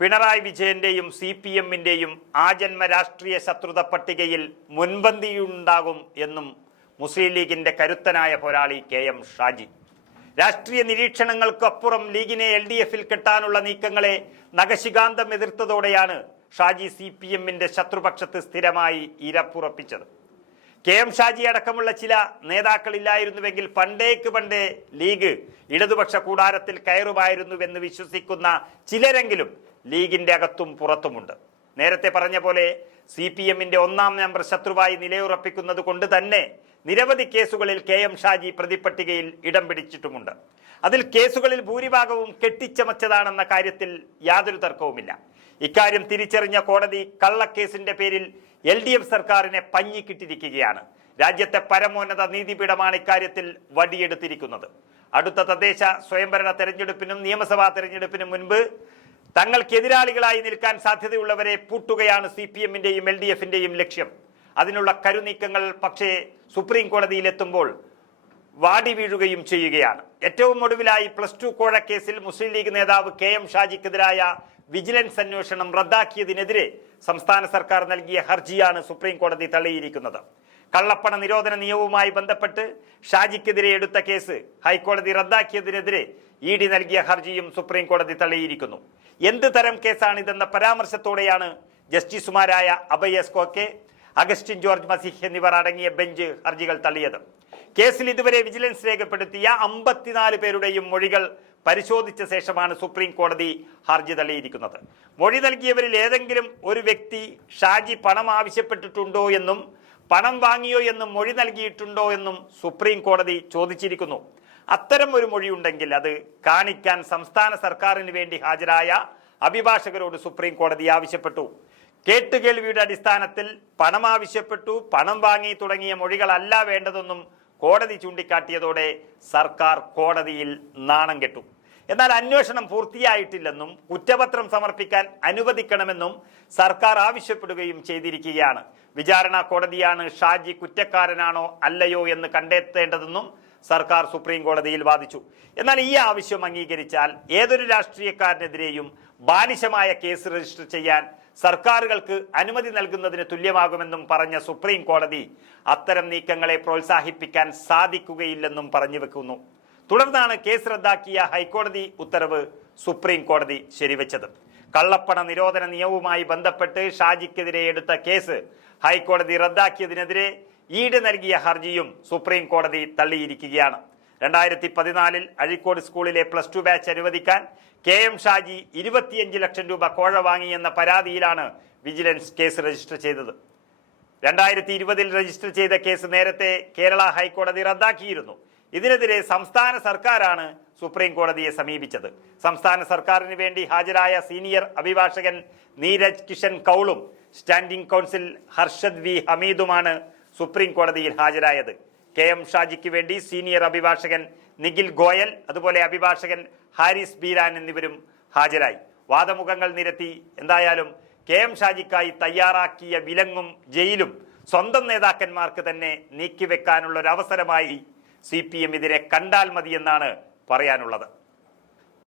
പിണറായി വിജയന്റെയും CPM-ന്റെയും ആജന്മ രാഷ്ട്രീയ ശത്രുത പട്ടികയിൽ മുൻപന്തിയുണ്ടാകും എന്നും മുസ്ലിം ലീഗിന്റെ കരുത്തനായ പോരാളി KM ഷാജി. രാഷ്ട്രീയ നിരീക്ഷണങ്ങൾക്കപ്പുറം ലീഗിനെ LDF-ൽ കെട്ടാനുള്ള നീക്കങ്ങളെ നഖശികാന്തം എതിർത്തതോടെയാണ് ഷാജി CPM-ന്റെ ശത്രുപക്ഷത്ത് സ്ഥിരമായി ഇരപ്പുറപ്പിച്ചത്. KM ഷാജി അടക്കമുള്ള ചില നേതാക്കളില്ലായിരുന്നുവെങ്കിൽ പണ്ടേ ലീഗ് ഇടതുപക്ഷ കൂടാരത്തിൽ കയറുമായിരുന്നുവെന്ന് വിശ്വസിക്കുന്ന ചിലരെങ്കിലും ലീഗിന്റെ അകത്തും പുറത്തുമുണ്ട്. നേരത്തെ പറഞ്ഞ പോലെ CPM-ന്റെ ഒന്നാം നമ്പർ ശത്രുവായി നിലയുറപ്പിക്കുന്നത് കൊണ്ട് തന്നെ നിരവധി കേസുകളിൽ KM ഷാജി പ്രതിപട്ടികയിൽ ഇടം പിടിച്ചിട്ടുമുണ്ട്. അതിൽ കേസുകളിൽ ഭൂരിഭാഗവും കെട്ടിച്ചമച്ചതാണെന്ന കാര്യത്തിൽ യാതൊരു തർക്കവുമില്ല. ഇക്കാര്യം തിരിച്ചറിഞ്ഞ കോടതി കള്ളക്കേസിന്റെ പേരിൽ LDF സർക്കാരിനെ പഞ്ഞിക്കിട്ടിരിക്കുകയാണ്. രാജ്യത്തെ പരമോന്നത നീതിപീഠമാണ് ഇക്കാര്യത്തിൽ വടിയെടുത്തിരിക്കുന്നത്. അടുത്ത തദ്ദേശ സ്വയംഭരണ തെരഞ്ഞെടുപ്പിനും നിയമസഭാ തെരഞ്ഞെടുപ്പിനും മുൻപ് തങ്ങൾക്കെതിരാളികളായി നിൽക്കാൻ സാധ്യതയുള്ളവരെ പൂട്ടുകയാണ് CPM-ന്റെയും LDF-ന്റെയും ലക്ഷ്യം. അതിനുള്ള കരുനീക്കങ്ങൾ പക്ഷേ സുപ്രീം കോടതിയിലെത്തുമ്പോൾ വാടി വീഴുകയും ചെയ്യുകയാണ്. ഏറ്റവും ഒടുവിലായി +2 കോഴക്കേസിൽ മുസ്ലിം ലീഗ് നേതാവ് KM ഷാജിക്കെതിരായ വിജിലൻസ് അന്വേഷണം റദ്ദാക്കിയതിനെതിരെ സംസ്ഥാന സർക്കാർ നൽകിയ ഹർജിയാണ് സുപ്രീം കോടതി തള്ളിയിരിക്കുന്നത്. കള്ളപ്പണ നിരോധന നിയമവുമായി ബന്ധപ്പെട്ട് ഷാജിക്കെതിരെ എടുത്ത കേസ് ഹൈക്കോടതി റദ്ദാക്കിയതിനെതിരെ ED നൽകിയ ഹർജിയും സുപ്രീം കോടതി തള്ളിയിരിക്കുന്നു. എന്ത് തരം കേസാണിതെന്ന പരാമർശത്തോടെയാണ് ജസ്റ്റിസുമാരായ Abhay S Koke, Augustine George Masih എന്നിവർ അടങ്ങിയ ബെഞ്ച് ഹർജികൾ തള്ളിയത്. കേസിൽ ഇതുവരെ വിജിലൻസ് രേഖപ്പെടുത്തിയ 54 പേരുടെയും മൊഴികൾ പരിശോധിച്ച ശേഷമാണ് സുപ്രീം കോടതി ഹർജി തള്ളിയിരിക്കുന്നത്. മൊഴി നൽകിയവരിൽ ഏതെങ്കിലും ഒരു വ്യക്തി ഷാജി പണം ആവശ്യപ്പെട്ടിട്ടുണ്ടോ എന്നും പണം വാങ്ങിയോ എന്നും മൊഴി നൽകിയിട്ടുണ്ടോ എന്നും സുപ്രീം കോടതി ചോദിച്ചിരിക്കുന്നു. അത്തരം ഒരു മൊഴിയുണ്ടെങ്കിൽ അത് കാണിക്കാൻ സംസ്ഥാന സർക്കാരിന് വേണ്ടി ഹാജരായ അഭിഭാഷകരോട് സുപ്രീം കോടതി ആവശ്യപ്പെട്ടു. കേട്ടുകേൾവിയുടെ അടിസ്ഥാനത്തിൽ പണം ആവശ്യപ്പെട്ടു, പണം വാങ്ങി തുടങ്ങിയ മൊഴികളല്ല വേണ്ടതെന്നും കോടതി ചൂണ്ടിക്കാട്ടിയതോടെ സർക്കാർ കോടതിയിൽ നാണം കെട്ടു. എന്നാൽ അന്വേഷണം പൂർത്തിയായിട്ടില്ലെന്നും കുറ്റപത്രം സമർപ്പിക്കാൻ അനുവദിക്കണമെന്നും സർക്കാർ ആവശ്യപ്പെടുകയും ചെയ്തിരിക്കുകയാണ്. വിചാരണ കോടതിയാണ് ഷാജി കുറ്റക്കാരനാണോ അല്ലയോ എന്ന് കണ്ടെത്തേണ്ടതെന്നും സർക്കാർ സുപ്രീം കോടതിയിൽ വാദിച്ചു. എന്നാൽ ഈ ആവശ്യം അംഗീകരിച്ചാൽ ഏതൊരു രാഷ്ട്രീയക്കാരനെതിരെയും ബാലിശമായ കേസ് രജിസ്റ്റർ ചെയ്യാൻ സർക്കാരുകൾക്ക് അനുമതി നൽകുന്നതിന് തുല്യമാകുമെന്നും പറഞ്ഞ സുപ്രീം കോടതി അത്തരം നീക്കങ്ങളെ പ്രോത്സാഹിപ്പിക്കാൻ സാധിക്കുകയില്ലെന്നും പറഞ്ഞു വെക്കുന്നു. തുടർന്നാണ് കേസ് റദ്ദാക്കിയ ഹൈക്കോടതി ഉത്തരവ് സുപ്രീം കോടതി ശരിവെച്ചത്. കള്ളപ്പണ നിരോധന നിയമവുമായി ബന്ധപ്പെട്ട് ഷാജിക്കെതിരെ എടുത്ത കേസ് ഹൈക്കോടതി റദ്ദാക്കിയതിനെതിരെ ED നൽകിയ ഹർജിയും സുപ്രീം കോടതി തള്ളിയിരിക്കുകയാണ്. 2014 അഴീക്കോട് സ്കൂളിലെ +2 ബാച്ച് അനുവദിക്കാൻ KM ഷാജി 25 ലക്ഷം രൂപ കോഴ വാങ്ങിയെന്ന പരാതിയിലാണ് വിജിലൻസ് കേസ് രജിസ്റ്റർ ചെയ്തത്. 2020 രജിസ്റ്റർ ചെയ്ത കേസ് നേരത്തെ കേരള ഹൈക്കോടതി റദ്ദാക്കിയിരുന്നു. ഇതിനെതിരെ സംസ്ഥാന സർക്കാരാണ് സുപ്രീം കോടതിയെ സമീപിച്ചത്. സംസ്ഥാന സർക്കാരിന് വേണ്ടി ഹാജരായ സീനിയർ അഭിഭാഷകൻ നീരജ് കിഷൻ കൗളും സ്റ്റാൻഡിംഗ് കൗൺസിൽ ഹർഷദ് V ഹമീദുമാണ് സുപ്രീം കോടതിയിൽ ഹാജരായത്. KM ഷാജിക്ക് വേണ്ടി സീനിയർ അഭിഭാഷകൻ നിഖിൽ ഗോയൽ, അതുപോലെ അഭിഭാഷകൻ ഹാരിസ് ബീരാൻ എന്നിവരും ഹാജരായി. വാദമുഖങ്ങൾ നിരത്തി. എന്തായാലും KM ഷാജിക്കായി തയ്യാറാക്കിയ വിലങ്ങും ജയിലും സ്വന്തം നേതാക്കന്മാർക്ക് തന്നെ നീക്കിവെക്കാനുള്ള ഒരു അവസരമായി CPM ഇതിനെ കണ്ടാൽ മതിയെന്നാണ് പറയാനുള്ളത്.